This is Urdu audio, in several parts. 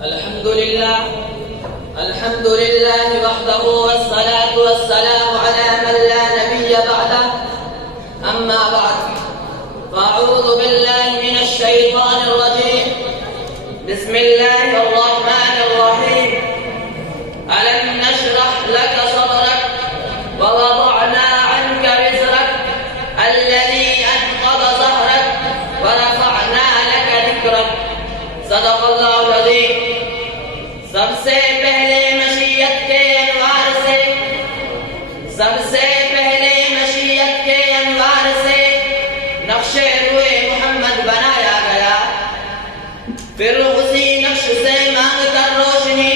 الحمد لله وحده والصلاة والسلام على من لا نبي بعده. أما بعد فأعوذ بالله من الشيطان الرجيم. بسم الله الرحمن الرحيم. ألم نشرح لك صدرك ووضعنا عنك وزرك الذي أنقض ظهرك ورفعنا لك ذكرك. صدق الله العظيم. سب سے پہلے مشیت کے انوار سے نقش روئے محمد بنایا گیا. پھر اسی نقش سے مانگ کر روشنی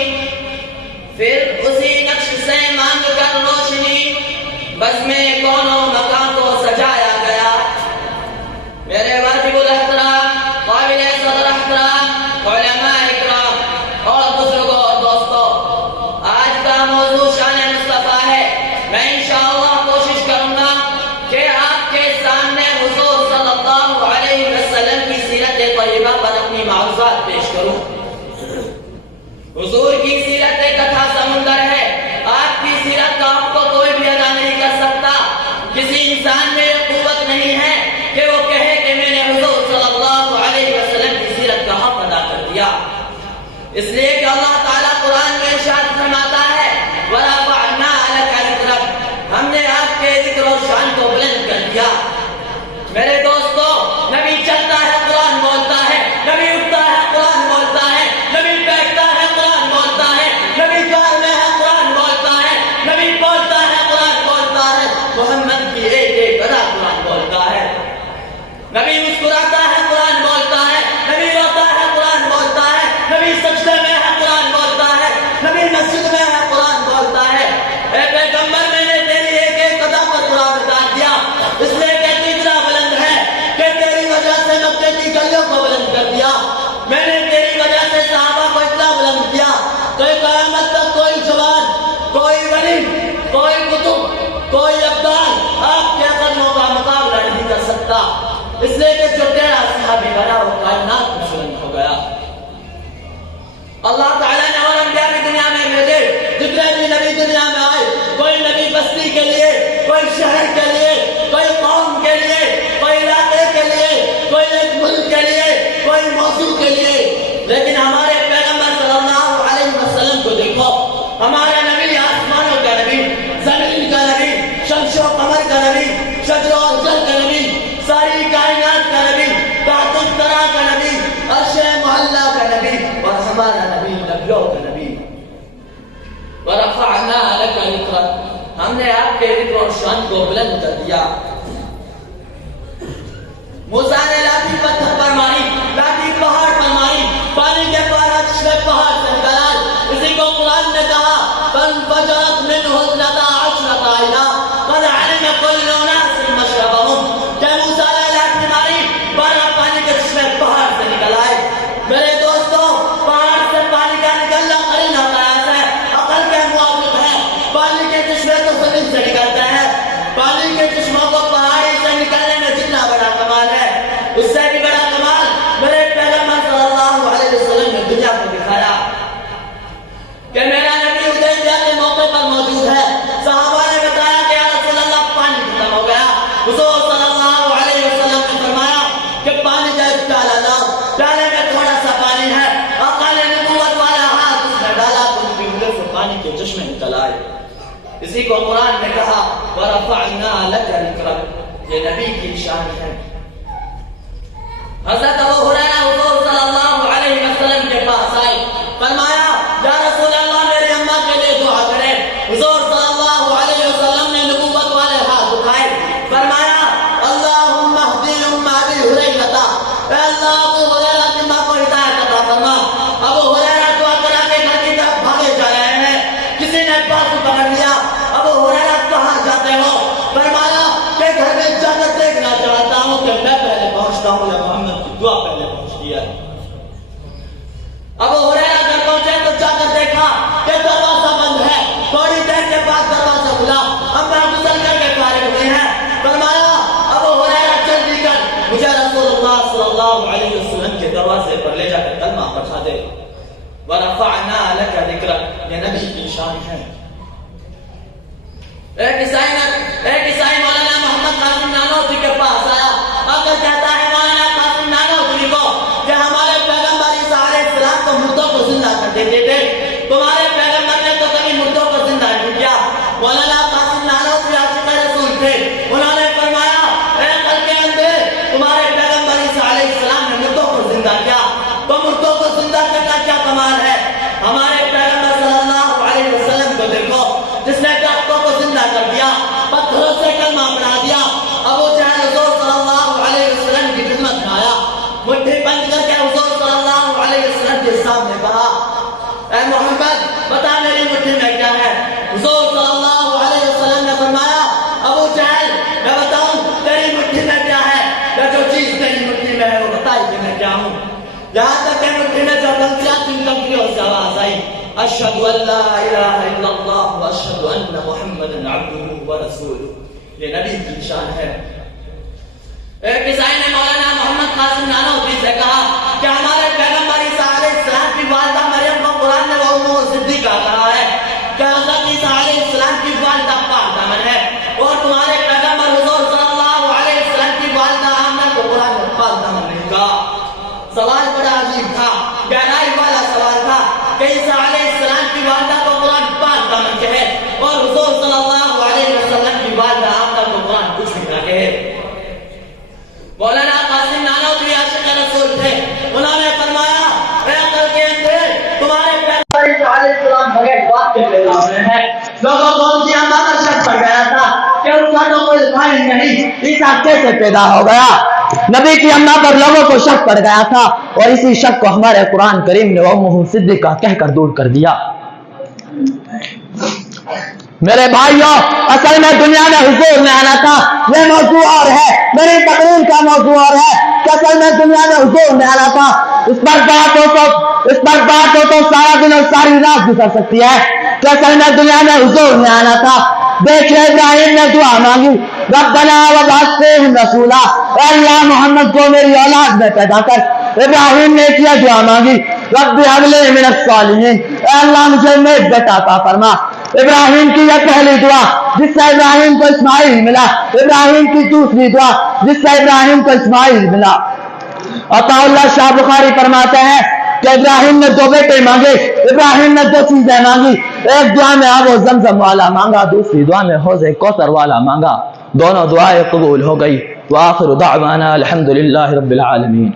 بزم کون و مکان کو سجایا گیا. میرے واجب الاحترام قابل صدر احترام علماء اکرام اور بزرگوں اور دوستوں، آج کا موضوع شان مصطفیٰ ہے. میں انشاءاللہ کوشش کروں گا کہ آپ کے سامنے حضور صلی اللہ علیہ وسلم کی سیرت طیبہ پر اپنی معروضات پیش کروں. حضور کی سیرت کتھا سمندر ہے. آپ کی سیرت کا آپ کو کوئی بھی ادا نہیں کر سکتا. کسی انسان میں یہ قوت نہیں ہے کہ وہ کہے کہ میں نے حضور صلی اللہ علیہ وسلم کی سیرت کا حق ادا کر دیا. اس لیے کہ اللہ تعالیٰ قرآن میں ارشاد فرماتا ہے وَرَفَعْنَا لَكَ ذِكْرَكَ، ہم نے آپ کے ذکر و شان کو بلند کر دیا. میرے دوستو، نبی چلتا ہے قرآن بولتا ہے، نبی اٹھتا ہے قرآن بولتا ہے، نبی بیٹھتا ہے قرآن بولتا ہے، نبی کار میں ہے قرآن بولتا ہے، نبی بولتا ہے قرآن بولتا ہے. محمد کی ایک ایک ادا قرآن بولتا ہے. نبی مسکراتا ہے قرآن بولتا ہے، نبی روتا ہے قرآن بولتا ہے، نبی سجدے میں ہے قرآن بولتا ہے، نبی مسجد میں ہے قرآن بولتا ہے. اے پیغمبر، میں نے تیری ایک ایک ادا پر قرآن اتار دیا، اس لیے کہ تو اتنا بلند ہے کہ تیری وجہ سے مکے کی گلیوں کو بلند کر دیا. میں نے تیری وجہ سے صحابہ کو اتنا بلند کیا کہ قیامت تک کوئی جوان، کوئی ولی، کوئی قطب، کوئی ابدال آپ کے قدموں کا مقابلہ نہیں کر سکتا. اس لیے کہ جو تیرا صحابی بنا وہ کائنات میں بلند ہو گیا. اللہ تعالیٰ نے اور انبیاء بھی دنیا میں بھیجے. جتنے بھی نبی دنیا میں آئے، کوئی نبی بستی کے لیے، کوئی شہر کے لیے، کوئی قوم کے لیے، کوئی علاقے کے لیے، کوئی ایک ملک کے لیے، کوئی موضوع کے لیے. لیکن ہمارے پیغمبر صلی اللہ علیہ وسلم کو دیکھو. ہمارا نبی آسمانوں کا نبی، زمین کا نبی، شمس و قمر کا نبی، شجر و جل کا نبی، ساری کائنات کا نبی، تحت الثرى کا نبی، عرش محلہ کا نبی، اور ہمارا نبی نبیوں کا نبی. وَرَفَعْنَا لَكَ ذِكْرَكَ، ہم نے آپ کے ذکر اور شان کو بلند کر دیا. موسیٰ نے لاٹھی پتھر پر ماری، لاٹھی پہاڑ پر ماری، پانی کے پارا چشمے پہاڑ سے نکلا. اسی کو قرآن نے کہا فَانْفَجَرَتْ مِنْهُ اثْنَتَا عَشْرَةَ عَيْنًا قَدْ عَلِمَ كُلُّ أُنَاسٍ مَشْرَبَهُمْ. کہ موسیٰ نے لاٹھی ماری، 12 پانی کے چشمے پہاڑ سے نکل آئے. میرے دوستو، پہاڑ سے پانی کا نکلنا قرین قیاس ہے، عقل کے موافق ہے. پانی کے چشمے تو زمین سے نکلتے ہیں. پانی کے چشموں کو پہاڑی سے نکلنے میں جتنا بڑا کمال ہے، اس سے بھی بڑا کمال میرے پیغمبر صلی اللہ علیہ وسلم نے دنیا کو دکھایا کہ میرا نبی حدیبیہ کے موقع پر موجود ہے. صحابہ نے بتایا کہ یا رسول اللہ پانی ختم ہو گیا. حضور صلی اللہ علیہ وسلم نے فرمایا کہ پانی کا ایک پیالہ لاؤ. پیالے میں تھوڑا سا پانی ہے. آقا نے نبوت والا ہاتھ اس میں ڈالا تو ان کی انگلیوں سے پانی کے چشمے نکل آئے. اسی کو قرآن نے کہا وَرَفَعْنَا لَكَ ذِكْرَكَ، یہ نبی کی شان ہے. حضرت ابو ہریرہ حضور صلی اللہ علیہ وسلم کے پاس آئے، فرمایا یا رسول اللہ میری اماں کے لیے دعا کرے. حضور صلی اللہ علیہ وسلم نے نبوت والے ہاتھ اٹھائے، فرمایا اللہم اہدی ام ابی ہریرہ، اے اللہ ابو ہریرہ کی ماں کو ہدایت عطا فرما. ابو ہریرہ دعا کرا کے گھر کی طرف بھاگے جا رہے ہیں. کسی نے بازو پکڑ لیا. ابو ہریرہ کہاں جاتے ہو؟ فرمایا کہ گھر میں جا کر دیکھنا چاہتا ہوں کہ میں پہلے پہنچتا ہوں یا محمد کی دعا پہلے پہنچتی ہے. ورفعنا لك ذکرک، یہ نبی کی شان ہے۔ ایک عیسائی مولانا محمد قاسم نانوتوی کے پاس آیا، آ کر کہتا ہے مولانا قاسم نانوتوی کو کہ ہمارے پیغمبر عیسیٰ علیہ السلام تو مردوں کو زندہ کر دیتے تھے، تمہارے پیغمبر نے تو کبھی مردوں کو زندہ نہیں کیا۔ مولانا قاسم نانوتوی عاشق رسول تھے، انہوں نے فرمایا اے خلق اندر، تمہارے پیغمبر عیسیٰ علیہ السلام نے مردوں کو زندہ کیا، تو مردوں کو زندہ کرنا کیا کمال ہے؟ ہمارے پیغمبر صلی اللہ علیہ وسلم کو دیکھو، جس نے درختوں کو زندہ کر دیا، پتھروں سے کلمہ بنا دیا۔ ابو جہل حضور صلی اللہ علیہ وسلم کی خدمت میں آیا، مٹھی بند کر کے حضور صلی اللہ علیہ وسلم کے سامنے کہا اے محمد بتا میری مٹھی میں کیا ہے؟ حضور صلی اللہ علیہ وسلم نے فرمایا ابو جہل میں بتاؤں تیری مٹھی میں کیا ہے؟ یا جو چیز تیری مٹھی میں ہے وہ بتائی کہ میں کیا ہوں؟ یہاں تک کہ مٹھی میں جو کنکریوں سے آواز آئی اشہد ان لا الہ الا اللہ واشہد ان محمدا عبدہ ورسولہ، یہ نبی کی شان ہے۔ ایک عیسائی نے مولانا محمد قاسم نانوتوی سے کہا کہ ہمارے پیغمبر عیسیٰ علیہ السلام کی والدہ مریم کو قرآن نے وہ صدیقہ کہا ہے کہ حضرت عیسیٰ علیہ السلام کی والدہ پاک دامن ہے، اور تمہارے پیغمبر حضور صلی اللہ علیہ وسلم کی والدہ آمنہ کو قرآن نے پاک دامن نہیں کہا۔ سوال بڑا عجیب تھا، گہرائی والا سوال تھا کہ عیسیٰ علیہ السلام کی والدہ کو قرآن پاک دامن کہے اور حضور صلی اللہ علیہ وسلم کی والدہ آمنہ کو قرآن کچھ بھی نہ کہے۔ مولانا قاسم نانوتوی عاشق رسول تھے، انہوں نے فرمایا اے عقل کے اندر، تمہارے پیغمبر عیسیٰ علیہ السلام بغیر باپ کے پیدا ہوئے ہیں۔ لوگوں کو ان کی اماں پر شک پڑ گیا تھا کہ اس کا تو کوئی بھائی نہیں، عیسیٰ کیسے پیدا ہو گیا؟ نبی کی اماں پر لوگوں کو شک پڑ گیا تھا، اور اسی شک کو ہمارے قرآن کریم نے امہ صدیقہ کہہ کر دور کر دیا۔ میرے بھائیوں، اصل میں دنیا میں حضور میں آنا تھا، یہ موضوع اور ہے، میری تقریر کا موضوع اور ہے کہ اصل میں دنیا میں حضور میں آنا تھا۔ اس پر بات ہو تو سارا دن اور ساری رات گزر سکتی ہے کہ اصل میں دنیا میں حضور میں آنا تھا۔ دیکھیں ابراہیم نے دعا مانگی ربنا وابعث فیہم رسولا، اے اللہ محمد کو میری اولاد میں پیدا کر۔ ابراہیم نے کیا دعا مانگی رب ہب لی من الصالحین، اے اللہ مجھے نیک بیٹا عطا فرما۔ ابراہیم کی یہ پہلی دعا جس سے ابراہیم کو اسماعیل ملا، ابراہیم کی دوسری دعا جس سے ابراہیم کو اسماعیل ملا۔ عطا اللہ شاہ بخاری فرماتے ہیں کہ ابراہیم نے دو بیٹے مانگے، ابراہیم نے دو چیزیں مانگی، ایک دعا میں آب و زمزم والا مانگا، دوسری دعا میں حوض کوثر والا مانگا، دونوں دعائیں قبول ہو گئی۔ وآخر دعوانا الحمدللہ رب العالمین۔